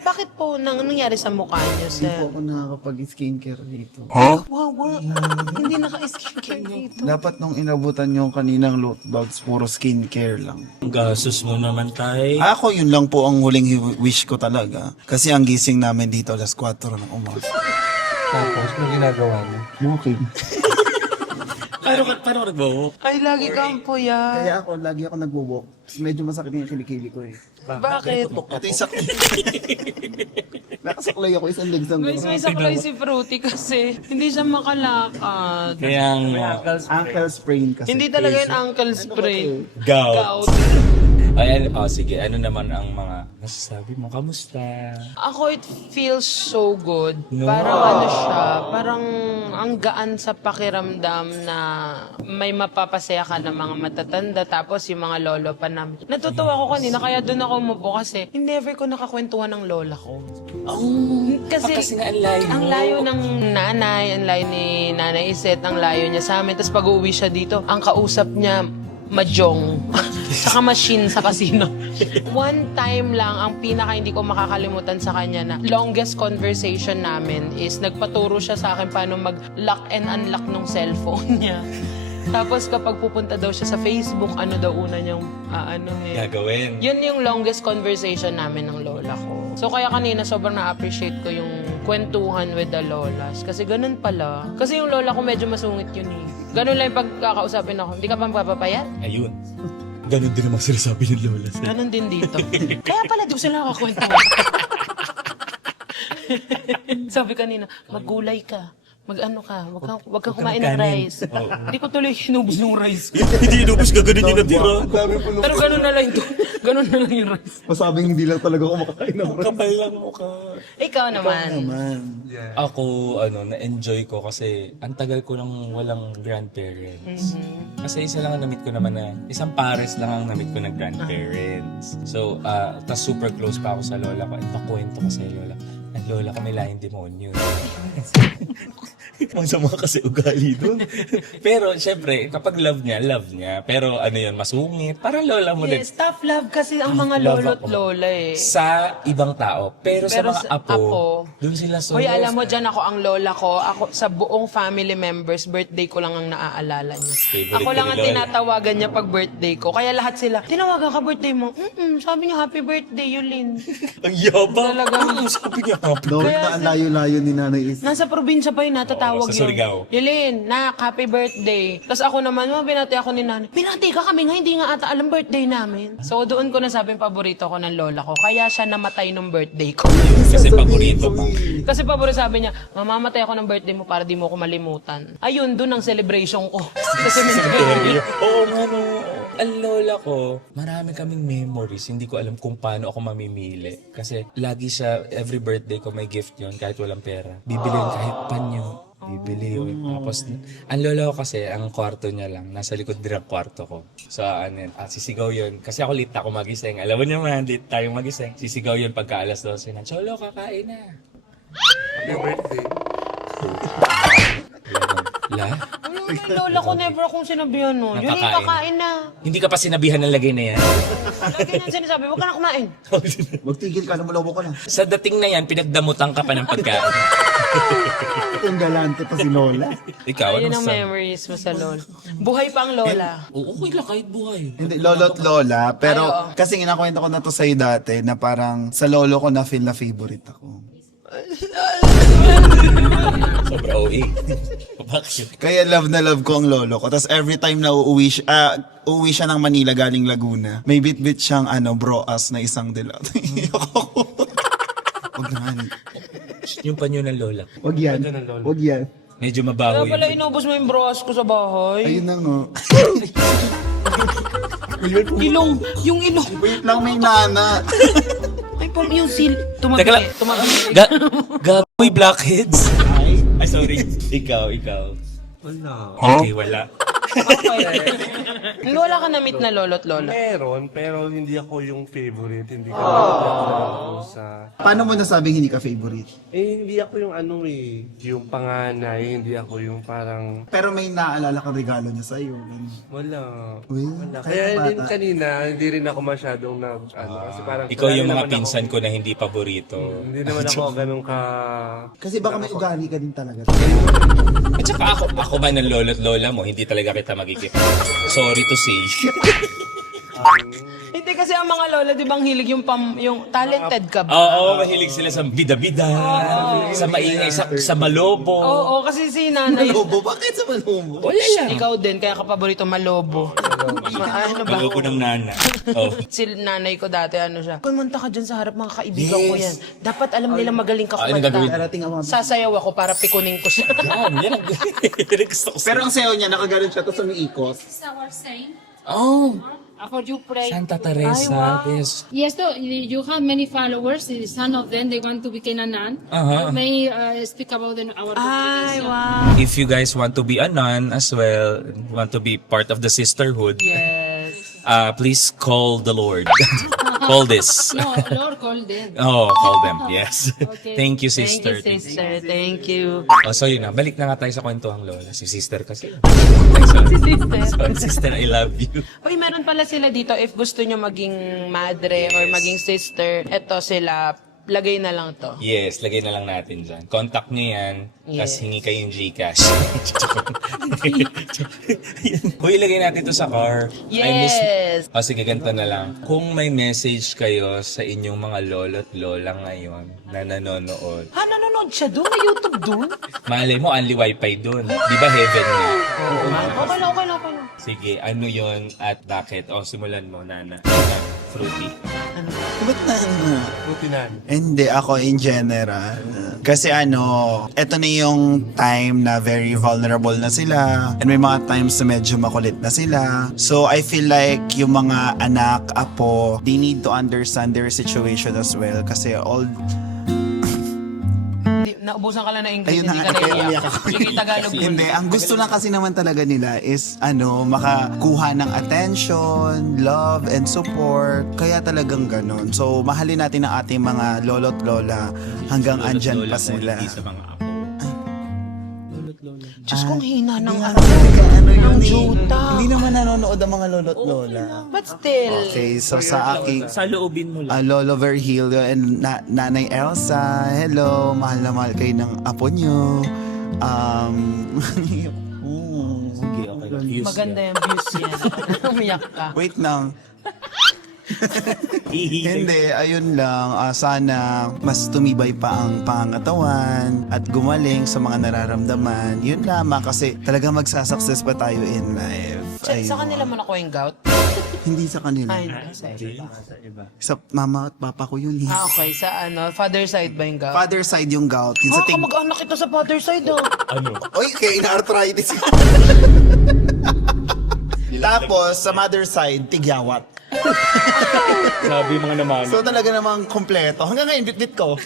Bakit po nangyari sa mukha niyo, Hindi sir? po ako nakakapag-skincare dito. Wow, hindi naka-skincare dito. Dapat nung inabutan yung kaninang loot bags, puro skincare lang. Ang gasos mo naman, tay. Ako, yun lang po ang huling wish ko talaga. Kasi ang gising namin dito alas 4 ng umaga. Tapos, ano ginagawa mo? Okay. Paano ka nag-walk? Ay, lagi kang puyat. Kaya ako, lagi ako nagwo-walk. Tapos medyo masakit yung kilikili ko eh. Bakit? Ito yung sakit. Nakasaklay ako isang legs ang Guys, may saklay si Fruity kasi hindi siya makalakad. Kaya nga. ankle sprain kasi. Hindi talaga yung ankle spray. Gout. Ay, sige. Ano naman ang mga nasasabi mo? Kamusta? Ako, it feels so good. No. Parang ano siya, parang ang gaan sa pakiramdam na may mapapasaya ka ng mga matatanda tapos yung mga lolo pa namin. Natutuwa ko kanina kaya doon ako umupo kasi never ko nakakwentuhan ng lola ko. Kasi nga ang layo ng nanay, ang layo ni Nanay Iset, ang layo niya sa amin. Tapos pag-uwi siya dito, ang kausap niya, mahjong. Saka machine sa casino. One time lang, ang pinaka hindi ko makakalimutan sa kanya na longest conversation namin is nagpaturo siya sa akin paano mag-lock and unlock ng cellphone niya. Tapos kapag pupunta daw siya sa Facebook, ano daw una niyang Gagawin. Yun yung longest conversation namin ng lola ko. So kaya kanina sobrang na-appreciate ko yung kwentuhan with the lolas. Kasi ganun pala. Kasi yung lola ko medyo masungit yun eh. Ganun lang yung pagkakausapin ako. Hindi ka pa magpapapayat? Ayun. Ganon din naman sinasabi ng lola. Ganun din dito. Kaya pala di ko sila nakakwento. Sabi kanina, maggulay ka. Mag-ano ka, wag kang kumain ng rice. Hindi ko tuloy hinubos ng rice. Hindi inubos ka, ganun yung natira. Pero ganun na lang ito. Ganun na lang yung rice. Masabing hindi lang talaga ako makakain ng rice. Kapal lang mukha. Ikaw naman. Ako, na-enjoy ko kasi ang tagal ko nang walang grandparents. Kasi isa lang ang namit ko naman na, isang pares lang ang namit ko ng grandparents. So, tas super close pa ako sa lola ko. At pakwento ko sa lola. Ang lola ko may lahing demonyo. Ang sama kasi ugali doon. Pero, syempre, kapag love niya. Pero ano yun, masungit. Parang lola mo din. Yes, tough love kasi ang mga Love lolo't ako. lola eh. Sa ibang tao. Pero sa mga apo, doon sila so. Hoy, alam mo dyan ako ang lola ko. Ako sa buong family members, birthday ko lang ang naaalala niya. Favorite Ako lang ko ang ni Lola. tinatawagan niya pag birthday ko. Kaya lahat sila, tinawagan ka birthday mo? Sabi niya, happy birthday, Yulin. Ang yabang. Talaga. Sabi niya, happy. Dawit na ang layo-layo ni Nanay Is. Nasa probinsya pa yun, natatawag Oo, sa Surigao. Yulin, nak, happy birthday. Tapos ako naman, binati ako ni nanay. Binati ka kami nga, hindi nga ata alam birthday namin. So doon ko nasabing paborito ko ng lola ko. Kaya siya namatay nung birthday ko. Kasi paborito pa. Kasi paborito sabi niya, mamamatay ako ng birthday mo para di mo ako malimutan. Ayun, doon ang celebration ko. Sa cemetery. Oo nga no. Ang lola ko, marami kaming memories. Hindi ko alam kung paano ako mamimili. Kasi lagi siya, every birthday ko may gift yun kahit walang pera. Bibili yun kahit panyo. Bibili yun. Tapos, ang lola ko kasi, ang kwarto niya lang, nasa likod din ang kwarto ko. So, sisigaw yun. Kasi ako late ako magising. Alam mo naman, late tayo magising. Sisigaw yun pagka alas 12 na, Cholo, kakain na. Happy birthday. La? Yung lola ko never akong sinabihan nun. Yun, Nakakain. kakain na. Hindi ka pa sinabihan ng lagay na yan. Lagi na sinasabi, huwag ka na kumain. Magtigil ka na, malobo ka na. Sa dating na yan, pinagdamutan ka pa ng pagkain. Yung galante pa si Lola. Ikaw, Ayun ano ang sa... memories mo sa lola. Buhay pa ang lola. Oo, okay lang kahit buhay. Hindi, lolo at lola. Pero Ay, oo. kasi inakwento ko na to sa'yo dati na parang sa lolo ko na feel na favorite ako. Sobra OA. Bakit? Kaya love na love ko ang lolo ko. Tapos every time na uuwi siya ng Manila galing Laguna, may bit-bit siyang broas na isang dilat. Wag naman. Yung panyo ng lola. Wag yan. Wag yan. Medyo Kaya mabaho pala yun. inubos mo yung bros ko sa bahay. Ayun na nga. Ilong. Yung ilong. Wait lang, may nana. Ay, yung sil. Teka lang. Gaboy blackheads. Ay, sorry. Ikaw. Wala. Okay, wala. Wala ka na-meet na lolo't lola. Meron, pero hindi ako yung favorite. Hindi ko ako sa... Paano mo nasabing hindi ka favorite? Hindi ako yung yung panganay. Hindi ako yung parang... Pero may naalala kang regalo niya sa'yo. Wala. Uy, Wala. kaya Kaya din bata. kanina, hindi rin ako masyadong kasi parang... Ikaw wala yung mga naman pinsan ako- ko na hindi paborito. Hindi naman ako ganun ka... Kasi baka may ugali ka din talaga. At saka ako man ng lolo't lola mo, hindi talaga kita magigip. Sorry to say. Hindi kasi ang mga lola, di ba, ang hilig yung talented ka ba? Oo, mahilig sila sa bida-bida, sa maingay, sa malobo. Oo, kasi si nanay. Lobo, bakit sa Malobo? Wala lang. Ikaw din, kaya ka paborito malobo. Ano ba? Malobo ng nana. Oh. Si nanay ko dati, ano siya, kumanta ka dyan sa harap mga kaibigan ko yan. Dapat alam nila magaling ka Ano gagawin? kumanta. Sasayaw ako para pikunin ko siya. Yan ang gusto ko. Pero ang sayo niya, nakaganon siya, tapos umiikot. This is our saying. Oh, For you pray. Santa Teresa. Yes. Yes, though, you have many followers. Some of them, they want to become a nun. Uh-huh. You may speak about our Ay, tradition. wow. If you guys want to be a nun as well, want to be part of the sisterhood, Yes. please call the Lord. Call this. No, Lord called them. Oh, call them. Yes. Okay. Thank you, Thank sister. you, sister. Thank you. Oh, so yun na. Balik na nga tayo sa kwentuhang lola. Si sister kasi. Si sister. Sorry, sister, I love you. Uy, meron pala sila dito. If gusto nyo maging madre or maging sister, eto sila. Lagay na lang to. Yes, lagay na lang natin dyan. Contact nyo yan, tapos Yes. hingi kayo yung Gcash. Uy, ilagay natin to sa car. Yes. O sige, ganito na lang. Kung may message kayo sa inyong mga lolo't lola ngayon na nanonood, Ha, nanonood siya doon? May YouTube doon? malay mo, only wifi doon. Di ba heaven nga? Okay lang, okay lang, okay lang. Sige, ano yon at bakit? O, simulan mo, Nana. Fruity. Ba't na Rutinan. Hindi, ako in general. Kasi eto na yung time na very vulnerable na sila. And may mga times na medyo makulit na sila. So, I feel like yung mga anak, apo, they need to understand their situation as well. Kasi Naubusan ka lang ng English, ayun na hindi nga, ka kaya naiiyak. umiyak ako. Sige, Tagalog mo. Hindi, ang gusto lang kasi naman talaga nila is makakuha ng attention, love, and support. Kaya talagang ganon. So, mahalin natin ang ating mga lolo't lola hanggang andyan pa sila. Hindi sa mga apo. Diyos kong hina ng Yun, juta. hindi naman nanonood ang mga lolo't lola. But still, Okay, so sa aking Sa loobin mo lang. Lolo Virgilio and Nanay Elsa, hello, mahal na mahal kayo ng apo nyo. Sige, okay lang. Views maganda yung views yan. Umiyak ka. Wait lang. Hindi, ayun lang. Sana mas tumibay pa ang pangangatawan at gumaling sa mga nararamdaman. Yun lamang kasi talaga magsasucess pa tayo in life. Sa kanila mo nakuha yung gout? Hindi sa kanila. Ay, sa iba. Sa mama at papa ko yun. Ah, okay. Sa father side ba yung gout? Father side yung gout. Yung sa Kamag-anak ito sa father side, oh. Oy, kaya ina-arthritis. Tapos, sa mother side, tigyawat. Sabi mga naman. So talaga namang kompleto. Hanggang ngayon, bit-bit ko.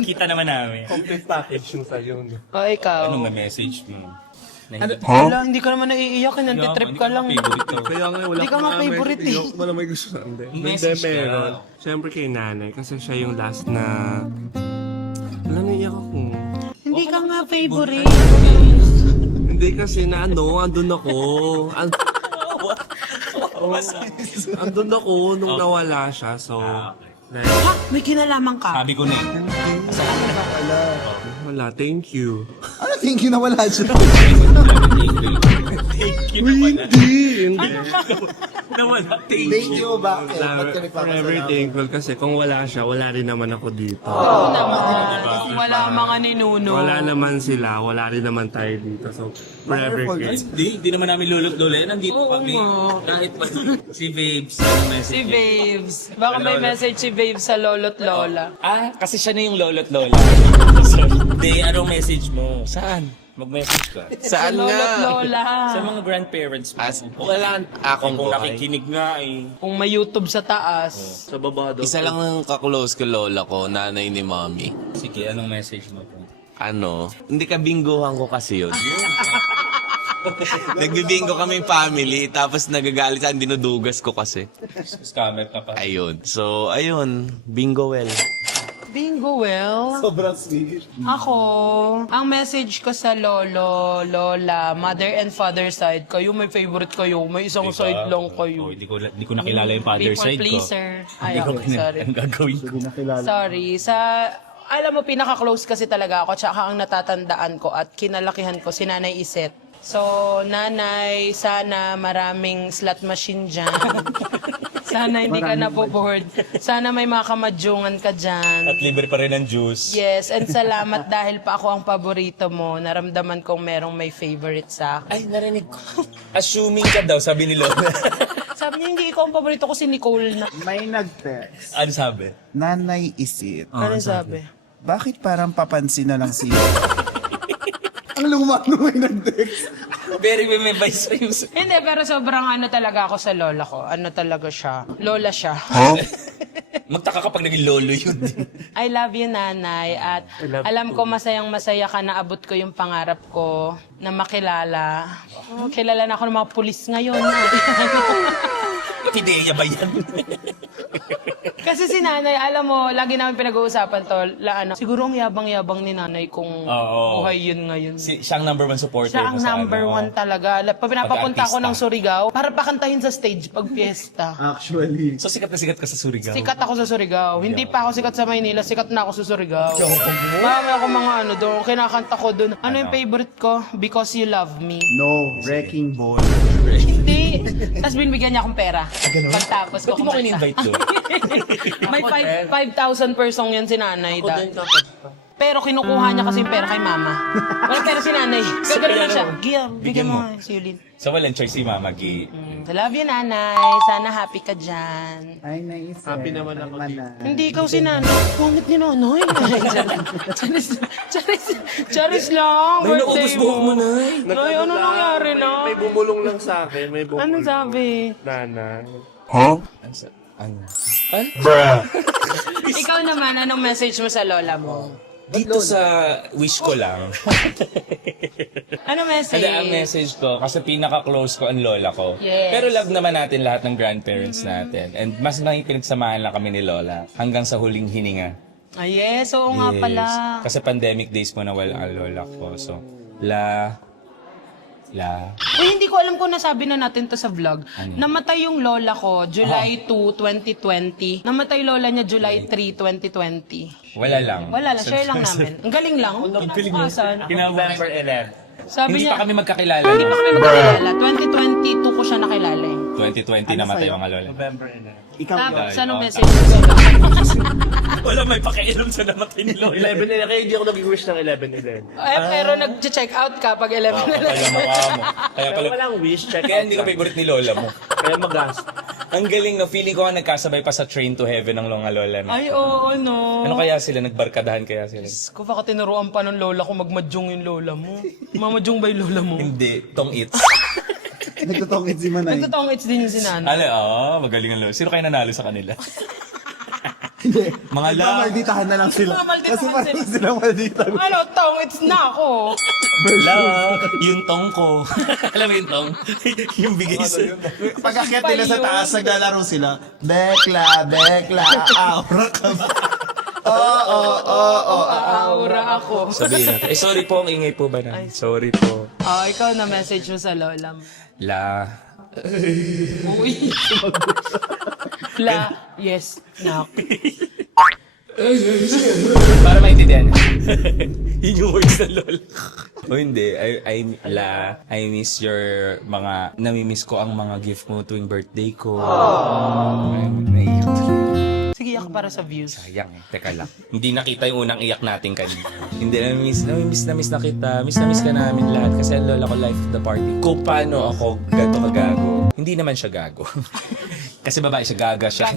Kita naman namin. Complete package yung sa'yo. No? O, ikaw. Anong may message mo? Wala, hindi ka naman naiiyak. Nantitrip ka lang. Kaya nga wala Hindi ka nga favorite eh. Wala may gusto na. Hindi, Message meron. Siyempre kay nanay, kasi siya yung last na... Alam niya ako. Hindi ka nga favorite. Hindi kasi na andun ako. Andun ako nung nawala siya, so... Like, Ha? May kinalaman ka? Sabi ko na eh. wala, thank you. Ano, thank you na wala siya. Thank you naman. Hindi. Nawala. Thank you, bakit? Ba't ka Forever nagpapasalamat? thankful kasi kung wala siya, wala rin naman ako dito. Wala mga ninuno. Wala naman sila, wala rin naman tayo dito. So, forever grateful. Hindi naman namin lulot lola. Nandito kami. Kahit pa si Babes. Ano message? Si Babes. Baka may message si Babes sa lolo't lola. Kasi siya na yung lolo't lola. Hindi, anong message mo? Saan? Mag-message ka. Saan Lolo't lola. Sa mga grandparents mo. Wala akong Kung buhay. nakikinig nga eh. Kung may YouTube sa taas. Sa baba daw. Isa lang ang kaklose ko lola ko, nanay ni mommy. Sige, anong message mo po? Hindi ka bingohan ko kasi yun. Nagbibingo kami family, tapos nagagalit sa dinudugas ko kasi. Scammer ka pa. Ayun. So, ayun. Bingo well. Bingo well. Sobrang sweet. Ako, ang message ko sa lolo, lola, mother and father side, kayo may favorite kayo, may isang side lang kayo. Hindi ko nakilala yung father People side ko. pleaser. Ay, Hindi ko okay, sorry. Ang gagawin ko. Sorry. Alam mo, pinaka-close kasi talaga ako, tsaka ang natatandaan ko at kinalakihan ko, si Nanay Iset. So, Nanay, sana maraming slot machine dyan. Sana hindi ka na po bored. Sana may mga kamadyungan ka dyan. At libre pa rin ng juice. Yes, and salamat dahil pa ako ang paborito mo. Naramdaman kong merong may favorite sa akin. Ay, narinig ko. Assuming ka daw, sabi ni Lola. Sabi niya, hindi ikaw ang paborito ko, si Nicole na. May nag-text. Ano sabi? Nanay Isit. Ano sabi? Bakit parang papansin na lang siya? Ang luma nung may nag-text. Very may vice dreams. Hindi, pero sobrang ano talaga ako sa lola ko. Ano talaga siya? Lola siya. Magtaka kapag naging lolo yun. I love you, nanay. At alam ko masayang masaya ka na abot ko yung pangarap ko na makilala. Oh, kilala na ako ng mga pulis ngayon. Ideya ba yan? Kasi si nanay, alam mo, lagi namin pinag-uusapan to, siguro ang yabang-yabang ni nanay kung Oo. buhay yun ngayon. Siyang number one supporter Siya mo ang sa number ano. one talaga. Pag pinapapunta ako Pag-artista. ng Surigao, para pakantahin sa stage pag piyesta. Actually. So sikat na sikat ka sa Surigao. Sikat ako sa Surigao. Hindi pa ako sikat sa Maynila, sikat na ako sa Surigao. Marami ako mga ano doon, kinakanta ko doon. Ano yung favorite ko? Because You Love Me. No, Wrecking Ball. Hindi. Tapos binibigyan niya akong pera. Pagtapos ko Ba't di mo ko in-invite doon? May 5,000 per song yan si nanay. Pero kinukuha niya kasi yung pera kay mama. Walang pera si nanay. Gagano lang siya. Gia, bigyan mo. Silin. So walang choice si Mama Gi. I love you, nanay. Sana happy ka dyan. Ay, nice. Happy naman ako. Hindi ikaw si nanay. Pangit ni nanay. Charis lang. May Birthday naubos buhok mo, Nay. Nay, ano nangyari na? May bumulong lang sa akin. May bumulong. Ano sabi? Nanay. Ano? Ikaw naman, anong message mo sa lola mo? Dito sa wish ko lang. Ano message? Hindi, ang message ko, kasi pinaka-close ko ang lola ko. Yes. Pero love naman natin lahat ng grandparents natin. And mas pinagsamahan lang kami ni lola hanggang sa huling hininga. Ah, yes. Oo nga pala. Kasi pandemic days po na wala ang lola ko. So, Uy, hindi ko alam kung nasabi na natin to sa vlog. Namatay yung lola ko, July 2, 2020. Namatay lola niya, July 3, 2020. wala lang. Wala lang, share lang namin. Ang galing lang. Kinabukasan. November 11. Sabi Hindi niya, pa kami magkakilala. hindi pa kami magkakilala. 2022 ko siya nakilala eh. 2020 namatay mga lola. Ikaw Tapos, anong message mo? Wala may pakialam sa namatay ni lola. 11-11. Kaya hindi ako nag-wish ng 11-11. Pero nag-check out ka pag 11 Kaya mukha mo. Kaya pala. Walang wish, check Kaya hindi ka favorite ni lola mo. Kaya magas. Ang galing no, feeling ko nga nagkasabay pa sa train to heaven ng mga lola na. Ay, oo, no. Ano kaya sila? Nagbarkadahan kaya sila? Kung baka tinuruan pa ng lola ko magmadyong yung lola mo. Mamadyong ba yung lola mo? Hindi, tong its. Nagtutongit si Manay. Nagtotong-its din yung sinanay. Magaling ang lola. Sino kaya nanalo sa kanila? Mga la. Malditahan na lang sila. Malditahan Kasi parang sila. sila maldita. Ano, tong-its na ako. La, yung tong ko. Alam mo yung tong? Yung bigay sa... Pag-akyat nila sa taas, naglalaro sila. Bekla, aura ka ba? Aura ako. Sabihin natin. Sorry po, ang ingay po ba na? Sorry po. Oh, ikaw na message mo sa lola mo. La. Uy. Yes, nak. Para maintindihan. Yun yung words ng lola. O hindi, I miss your mga, namimiss ko ang mga gift mo tuwing birthday ko. Naiyak tuloy. Sige, yak para sa views. Sayang eh, teka lang. Hindi nakita yung unang iyak natin kanina. Hindi, namimiss na kita. Miss ka namin lahat kasi ang lola ko life of the party. Kung paano ako gato kagago, hindi naman siya gago. Kasi babae siya, gaga siya.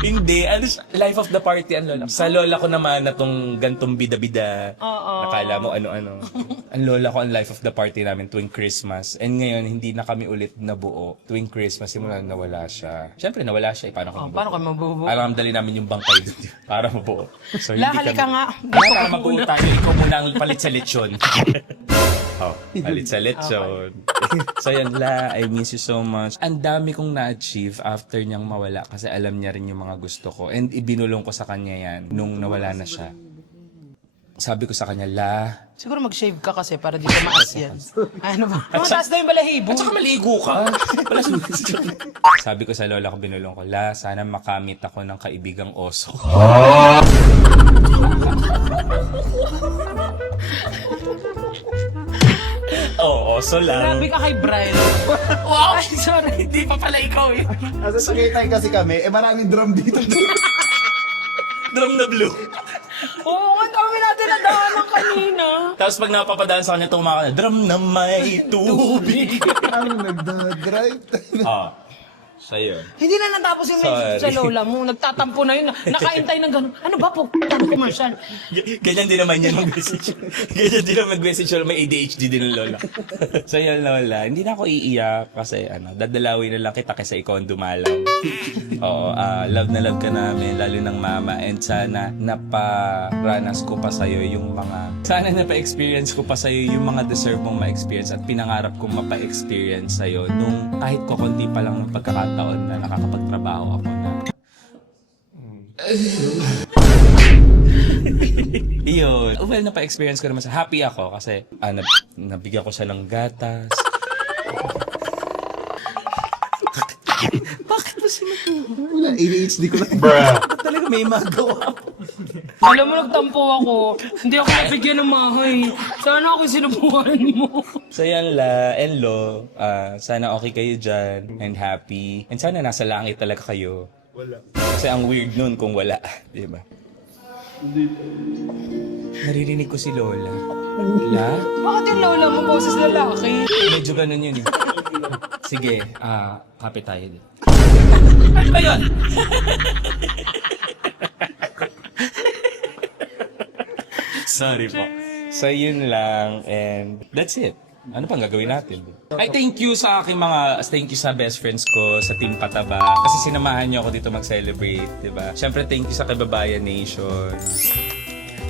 Hindi, life of the party ang lola. Sa lola ko naman na tong gantong bida-bida. Nakala mo ano-ano. Ang lola ko ang life of the party namin tuwing Christmas. And ngayon, hindi na kami ulit nabuo. Tuwing Christmas, simula nawala siya. Siyempre, nawala siya. Paano kami Paano ka mabubuo? Alam, dali namin yung bangkay doon para mabuo. So, La, halika nga. Para mabuo tayo, ikaw muna ang palit sa lechon. Palit sa lechon. So yan, La, I miss you so much. Ang dami kong na-achieve after niyang mawala kasi alam niya rin yung mga gusto ko. And ibinulong ko sa kanya yan nung nawala na siya. Sabi ko sa kanya, La. Siguro mag-shave ka kasi para di ka maas yan. Ano ba? Mataas na yung balahibo. At saka maligo ka. Sabi ko sa lola ko, binulong ko, La, sana makamit ako ng kaibigang oso. Oo, oso. Kaso lang. Grabe ka kay Brian. Wow! Ay, sorry. Hindi pa pala ikaw eh. Asa sa Tagaytay kasi kami, maraming drum dito. Drum na blue. Oo, ang dami natin nadaanan kanina. Tapos pag napapadaan sa kanya, tumaka na, drum na may tubig. Ang nagdadrive. Sa'yo. Hindi na natapos yung message sa lola mo. Nagtatampo na yun. Nakaintay ng gano'n. Ano ba po? Commercial. Ganyan din naman yan mag-message. Ganyan din naman mag-message. May ADHD din ng lola. Sa'yo, lola, hindi na ako iiyak kasi dadalawin na lang kita kaysa ikaw ang dumalaw. Oo, love na love ka namin, lalo ng mama. And sana naparanas ko pa sa'yo yung mga... Sana napa-experience ko pa sa'yo yung mga deserve mong ma-experience at pinangarap kong mapa-experience sa'yo nung kahit ko konti pa lang ng pagkakataon na nakakapagtrabaho ako na... Yun. Well, napa-experience ko naman sa happy ako kasi nabigyan ko siya ng gatas. Bakit ba sinubukan? Wala, ADHD ko lang. Ba't talaga may magawa? Alam mo, nagtampo ako. Hindi ako nabigyan ng mahay. Sana ako sinubukan mo. So yan la, and lo, sana okay kayo dyan and happy. And sana nasa langit talaga kayo. Wala. Kasi ang weird nun kung wala. Di ba? Naririnig ko si Lola. Lola? Bakit yung lola mo boses lalaki? Medyo ganun yun eh. Sige, kapit tayo din. Ayun! Sorry po. So yun lang and that's it. Ano pang gagawin natin? Ay, thank you sa best friends ko, sa Team Pataba. Kasi sinamahan niyo ako dito mag-celebrate, di ba? Siyempre, thank you sa Kababayan Nation.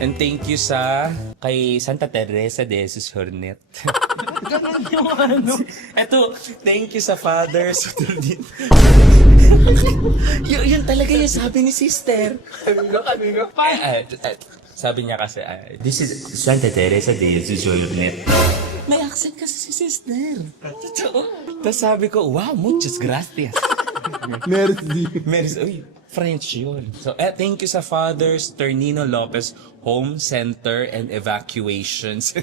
And thank you kay Santa Teresa de Jesus Hornet. Ganun yung ano. Eto, thank you sa fathers. Yun talaga yung sabi ni sister. Sabi niya kasi, this is Santa Teresa de Jesus Hornet. May accent kasi si sister. Totoo. Tapos sabi ko, wow, muchas gracias. Merci. French yun. So, thank you sa fathers, Ternino Lopez Home Center and Evacuations.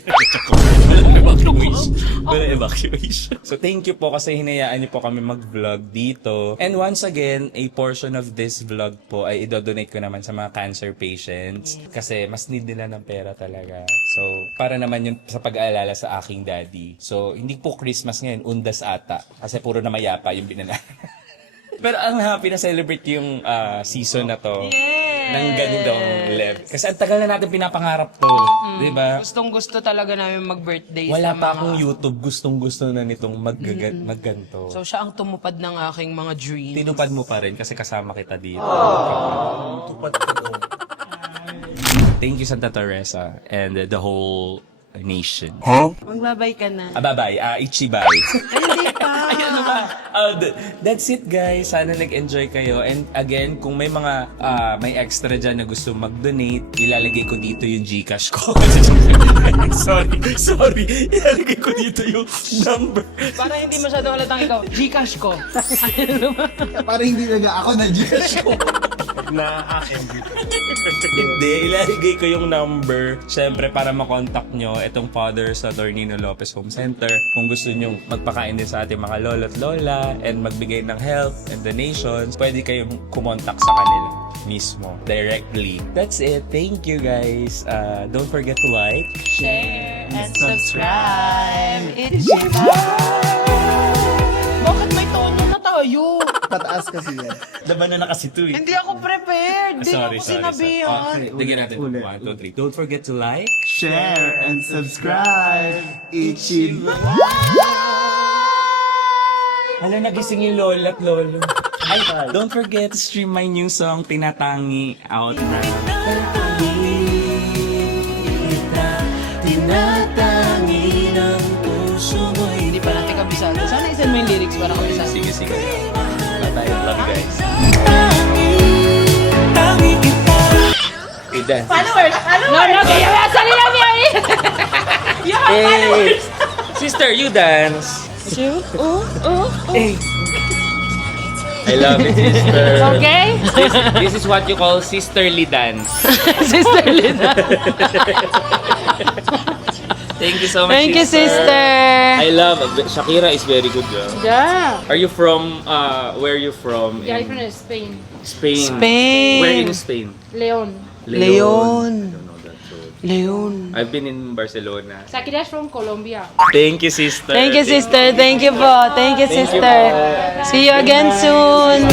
Walang evacuation. So, thank you po kasi hinayaan niyo po kami mag-vlog dito. And once again, a portion of this vlog po ay idodonate ko naman sa mga cancer patients. Kasi mas need nila ng pera talaga. So, para naman yun sa pag-aalala sa aking daddy. So, hindi po Christmas ngayon, undas ata. Kasi puro na mayapa yung binana. Pero ang happy na celebrate yung season na to. Yes! Ng ganitong level. Kasi ang tagal na natin pinapangarap to. Di ba? Gustong-gusto talaga namin mag-birthday Wala sa pa mga... akong YouTube. Gustong-gusto na nitong magganto. So siya ang tumupad ng aking mga dreams. Tinupad mo pa rin kasi kasama kita dito. Tupad ko. Thank you, Santa Teresa, and the whole nation. Magbabay ka na. Bye-bye. Ichibay. Hindi pa. Ay, ano ba? That's it, guys. Sana nag-enjoy kayo. And again, kung may mga may extra dyan na gusto mag-donate, ilalagay ko dito yung GCash ko. Sorry. Ilalagay ko dito yung number. Para hindi masyadong halatang ikaw, GCash ko. Para hindi ako na Gcash ko. Hindi, ilalagay ko yung number. Siyempre, para makontakt nyo itong father sa Ternino Lopez Home Center. Kung gusto nyo magpakain din sa ating mga lolo at lola and magbigay ng help and donations, pwede kayong kumontak sa kanila mismo, directly. That's it. Thank you, guys. Don't forget to like, Share and subscribe. It's Bakit may tono na tayo? Pataas kasi yan. Laban na kasi to eh. Hindi ako prepared. Hindi ako sinabihan. Tignan natin. 1, 2, 3. Don't forget to like, Share and subscribe. Ichibay. Hala, nagising yung lola at lolo. Ay, don't forget to stream my new song, Tinatangi, out na. Tinatangi ng puso mo. Hindi pa natin kabisado. Sana isend mo yung lyrics para kabisado. Sige. Bye-bye. Love you guys. Okay, dance. Followers! No, kaya nila niya eh. You have followers! Sister, you dance. Hey. I love it, sister. Okay? This is what you call sisterly dance. Sisterly na. Thank you so much, Thank you, sister. I love Shakira is very good. Yeah. Are you from where are you from? Yeah, In I'm from Spain. Spain. Spain. Where in Spain? Leon. Leon. I don't know that. So Leon. I've been in Barcelona. Shakira's from Colombia. Thank you, sister. Thank you, sister. Thank you po. Thank you, sister. See you again soon.